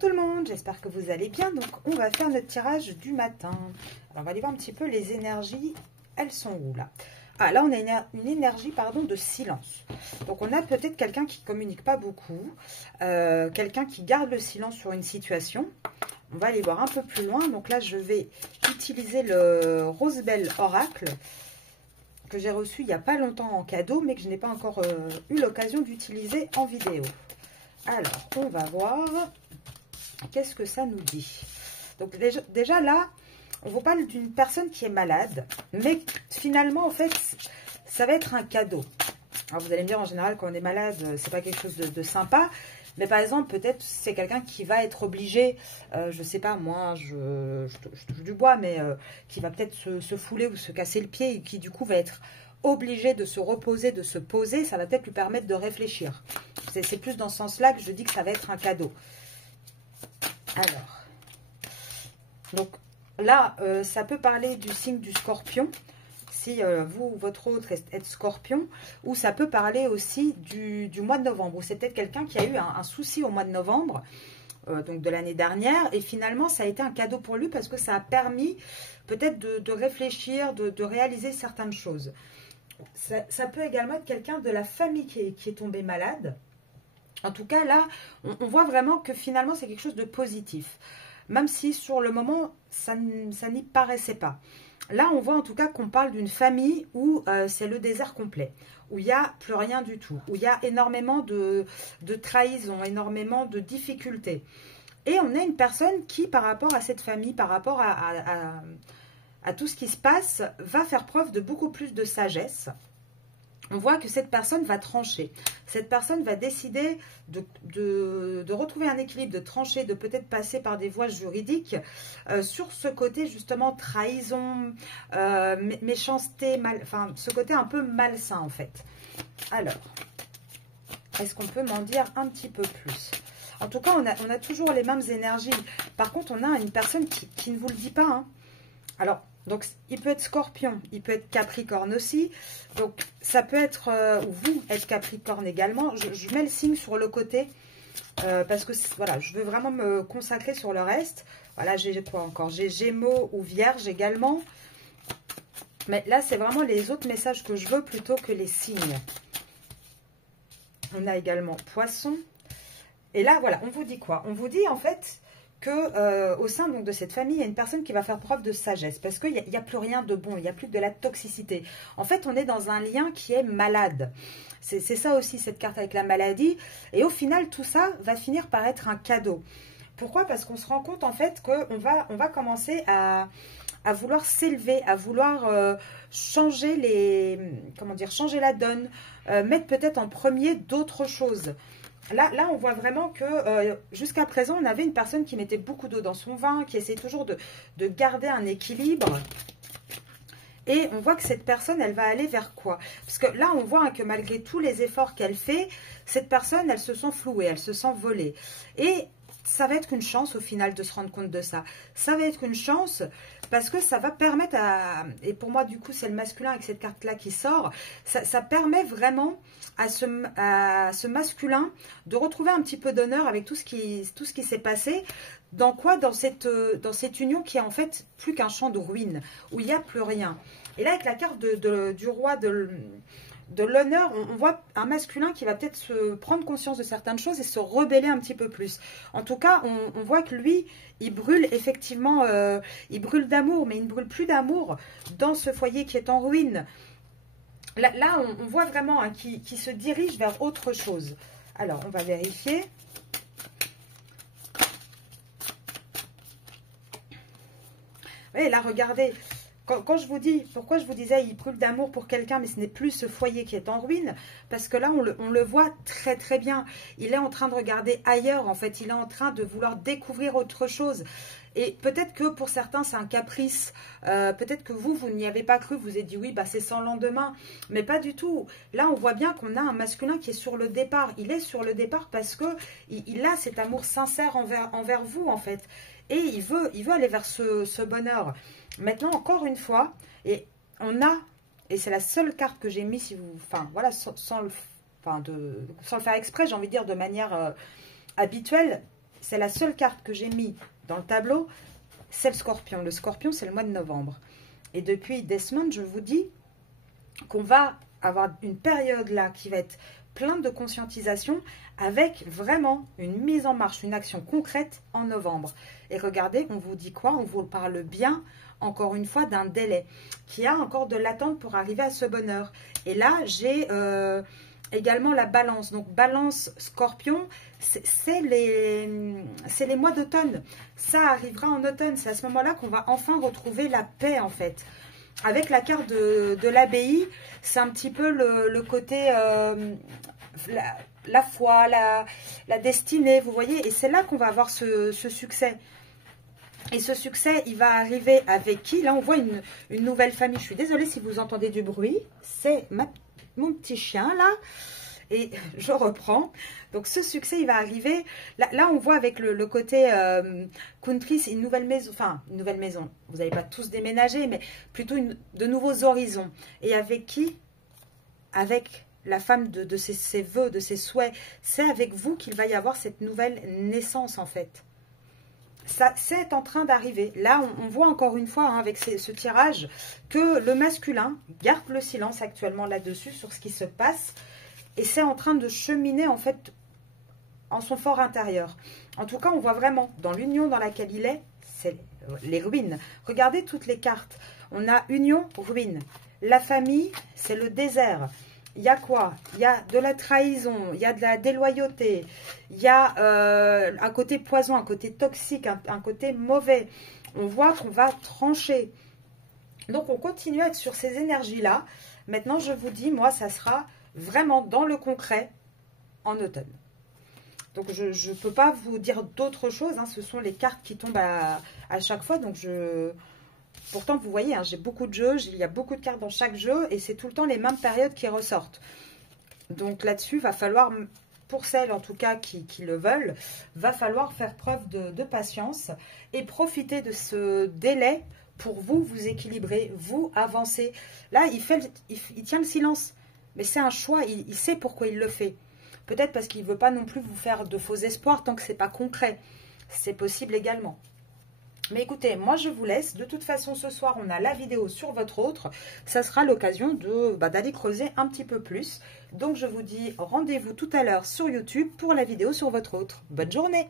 tout le monde, j'espère que vous allez bien. Donc on va faire notre tirage du matin. Alors on va aller voir un petit peu les énergies, elles sont où là? Ah là on a une énergie pardon de silence. Donc on a peut-être quelqu'un qui communique pas beaucoup, quelqu'un qui garde le silence sur une situation. On va aller voir un peu plus loin. Donc là je vais utiliser le Rosebell Oracle que j'ai reçu il n'y a pas longtemps en cadeau, mais que je n'ai pas encore eu l'occasion d'utiliser en vidéo. Alors, on va voir qu'est-ce que ça nous dit. Donc déjà là, on vous parle d'une personne qui est malade, mais finalement, en fait, ça va être un cadeau. Alors, vous allez me dire, en général, quand on est malade, c'est pas quelque chose de sympa. Mais par exemple, peut-être c'est quelqu'un qui va être obligé, je sais pas, moi, je touche du bois, mais qui va peut-être se fouler ou se casser le pied et qui du coup va être obligé de se reposer, de se poser. Ça va peut-être lui permettre de réfléchir. C'est plus dans ce sens-là que je dis que ça va être un cadeau. Alors, donc là, ça peut parler du signe du Scorpion. Si vous, votre autre est Scorpion, ou ça peut parler aussi du mois de novembre, ou c'est peut-être quelqu'un qui a eu un souci au mois de novembre, donc de l'année dernière, et finalement ça a été un cadeau pour lui parce que ça a permis peut-être de réfléchir, de réaliser certaines choses. Ça peut également être quelqu'un de la famille qui est tombé malade. En tout cas là, on voit vraiment que finalement c'est quelque chose de positif, même si sur le moment ça n'y paraissait pas. Là, on voit en tout cas qu'on parle d'une famille où c'est le désert complet, où il n'y a plus rien du tout, où il y a énormément de trahison, énormément de difficultés. Et on a une personne qui, par rapport à cette famille, par rapport à tout ce qui se passe, va faire preuve de beaucoup plus de sagesse. On voit que cette personne va trancher. Cette personne va décider de retrouver un équilibre, de trancher, de peut-être passer par des voies juridiques sur ce côté justement trahison, méchanceté, enfin ce côté un peu malsain en fait. Alors, est-ce qu'on peut m'en dire un petit peu plus? En tout cas, on a toujours les mêmes énergies. Par contre, on a une personne qui ne vous le dit pas. Hein. Alors, donc, il peut être Scorpion, il peut être Capricorne aussi. Donc, ça peut être, ou vous êtes Capricorne également. Je mets le signe sur le côté parce que, voilà, je veux vraiment me consacrer sur le reste. Voilà, j'ai quoi encore? J'ai Gémeaux ou Vierge également. Mais là, c'est vraiment les autres messages que je veux plutôt que les signes. On a également Poisson. Et là, voilà, on vous dit quoi? On vous dit, en fait, que au sein donc, de cette famille, il y a une personne qui va faire preuve de sagesse. Parce qu'il n'y a plus rien de bon, il n'y a plus que de la toxicité. En fait, on est dans un lien qui est malade. C'est ça aussi, cette carte avec la maladie. Et au final, tout ça va finir par être un cadeau. Pourquoi? Parce qu'on se rend compte, en fait, qu'on va commencer à vouloir s'élever, à vouloir changer changer la donne, mettre peut-être en premier d'autres choses. Là, on voit vraiment que jusqu'à présent, on avait une personne qui mettait beaucoup d'eau dans son vin, qui essayait toujours de garder un équilibre. Et on voit que cette personne, elle va aller vers quoi? Parce que là, on voit que malgré tous les efforts qu'elle fait, cette personne, elle se sent flouée, elle se sent volée. Et ça va être une chance au final de se rendre compte de ça. Ça va être une chance parce que ça va permettre et pour moi du coup c'est le masculin avec cette carte là qui sort, ça permet vraiment à ce masculin de retrouver un petit peu d'honneur avec tout ce qui s'est passé. Dans quoi? Dans cette union qui est en fait plus qu'un champ de ruines, où il n'y a plus rien. Et là avec la carte du roi de l'honneur, on voit un masculin qui va peut-être se prendre conscience de certaines choses et se rebeller un petit peu plus. En tout cas, on voit que lui, il brûle effectivement, il brûle d'amour, mais il ne brûle plus d'amour dans ce foyer qui est en ruine. Là on voit vraiment hein, qui se dirige vers autre chose. Alors, on va vérifier. Oui, là, regardez. Quand je vous dis, pourquoi je vous disais, il brûle d'amour pour quelqu'un, mais ce n'est plus ce foyer qui est en ruine, parce que là, on le voit très très bien. Il est en train de regarder ailleurs, en fait. Il est en train de vouloir découvrir autre chose. Et peut-être que pour certains, c'est un caprice. Peut-être que vous n'y avez pas cru. Vous vous êtes dit, oui, bah, c'est sans lendemain. Mais pas du tout. Là, on voit bien qu'on a un masculin qui est sur le départ. Il est sur le départ parce que il a cet amour sincère envers vous, en fait. Et il veut aller vers ce bonheur. Maintenant, encore une fois, et c'est la seule carte que j'ai mis, voilà, sans le faire exprès, j'ai envie de dire de manière habituelle, c'est la seule carte que j'ai mis dans le tableau, c'est le Scorpion. Le Scorpion, c'est le mois de novembre. Et depuis des semaines, je vous dis qu'on va avoir une période là qui va être pleine de conscientisation avec vraiment une mise en marche, une action concrète en novembre. Et regardez, on vous dit quoi? On vous parle bien, encore une fois, d'un délai qui a encore de l'attente pour arriver à ce bonheur. Et là, j'ai également la balance. Donc, balance Scorpion, c'est les mois d'automne. Ça arrivera en automne. C'est à ce moment-là qu'on va enfin retrouver la paix, en fait. Avec la carte de l'abbaye, c'est un petit peu le côté la foi, la destinée, vous voyez. Et c'est là qu'on va avoir ce succès. Et ce succès, il va arriver avec qui? Là, on voit une nouvelle famille. Je suis désolée si vous entendez du bruit. C'est mon petit chien, là. Et je reprends. Donc, ce succès, il va arriver. Là on voit avec le côté country, c'est une nouvelle maison. Enfin, une nouvelle maison. Vous n'allez pas tous déménager, mais plutôt de nouveaux horizons. Et avec qui? Avec la femme de ses vœux, de ses souhaits. C'est avec vous qu'il va y avoir cette nouvelle naissance, en fait. Ça, c'est en train d'arriver. Là, on voit encore une fois, hein, avec ce tirage, que le masculin garde le silence actuellement là-dessus, sur ce qui se passe. Et c'est en train de cheminer, en fait, en son fort intérieur. En tout cas, on voit vraiment, dans l'union dans laquelle il est, c'est les ruines. Regardez toutes les cartes. On a union, ruine. La famille, c'est le désert. Il y a quoi? Il y a de la trahison, il y a de la déloyauté, il y a un côté poison, un côté toxique, un côté mauvais. On voit qu'on va trancher. Donc, on continue à être sur ces énergies-là. Maintenant, je vous dis, moi, ça sera vraiment dans le concret en automne. Donc, je ne peux pas vous dire d'autre chose. Hein. Ce sont les cartes qui tombent à chaque fois. Donc, pourtant, vous voyez, hein, j'ai beaucoup de jeux. Il y a beaucoup de cartes dans chaque jeu. Et c'est tout le temps les mêmes périodes qui ressortent. Donc, là-dessus, il va falloir, pour celles en tout cas qui le veulent, va falloir faire preuve de patience et profiter de ce délai pour vous équilibrer, vous avancer. Là, il tient le silence. Mais c'est un choix. Il sait pourquoi il le fait. Peut-être parce qu'il ne veut pas non plus vous faire de faux espoirs tant que ce n'est pas concret. C'est possible également. Mais écoutez, moi je vous laisse. De toute façon, ce soir, on a la vidéo sur votre autre. Ça sera l'occasion d'aller creuser un petit peu plus. Donc, je vous dis rendez-vous tout à l'heure sur YouTube pour la vidéo sur votre autre. Bonne journée!